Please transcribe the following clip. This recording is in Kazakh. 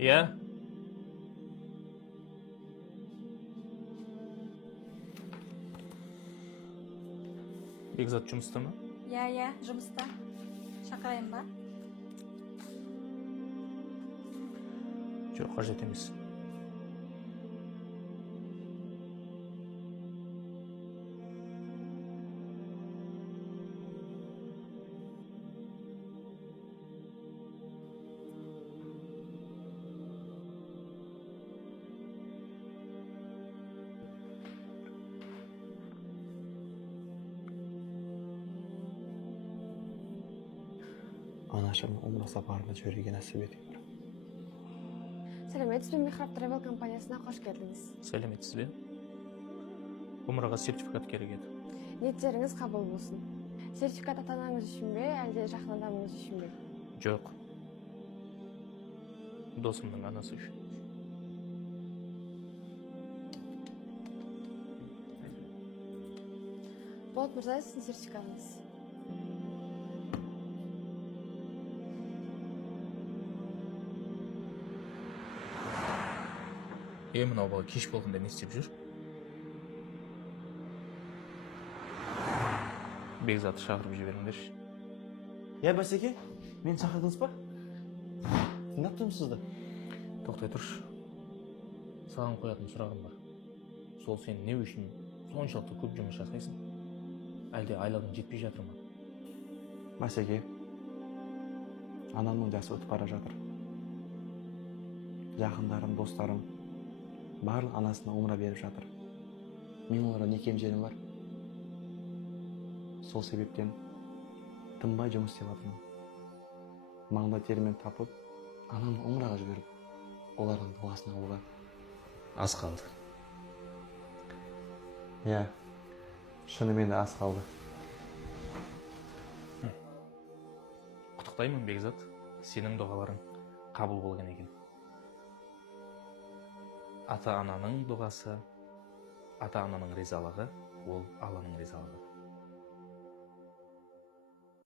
Иә? Бекзат жұмыста ма? Иә, жұмыста. Шақырайын ба? Жоқ, қажет емес. Анашым умра сапарына жіберуге нәсіп етіңдер. Сәлеметсіз бе, Михраб Travel компаниясына қош келдіңіз. Сәлеметсіз бе? Умраға сертификат керек еді. Ниеттеріңіз қабыл болсын. Сертификат ата-анаңыз үшін бе, әлде жақын адамыңыз үшін бе? Жоқ. Досымның анасы үшін. Болат мырза, сіздің сертификатыңыз. Мынау бала кеш болғанда не істеп жүр? Бекзатты шақырып жіберіңдерші. Бәсеке, мен шақырдыңыз ба? Тыңдап тұрмын сізді. Тоқтай тұршы. Саған қоятын сұрағым бар. Сол сен не үшін соншалықты көп жұмыс жасайсың? Әлде айлығың жетпей жатыр ма? Бәсеке, анамның жасы өтіп бара жатыр. Жақындарым, достарым барлық анасына умра беріп жатыр. Мен оларға не кемшілігім бар? Сол себептен тынбай жұмыс істеп жатырмын. Маңдай термен тапып, анамды умраға жіберіп, олардың дуасын алуға аз қалды. Иә, шынымен де аз қалды. Құттықтаймын, Бекзат. Сенің дұғаларың қабыл болған екен. Ата-ананың дұғасы, ата-ананың ризалығы, ол Алланың ризалығы.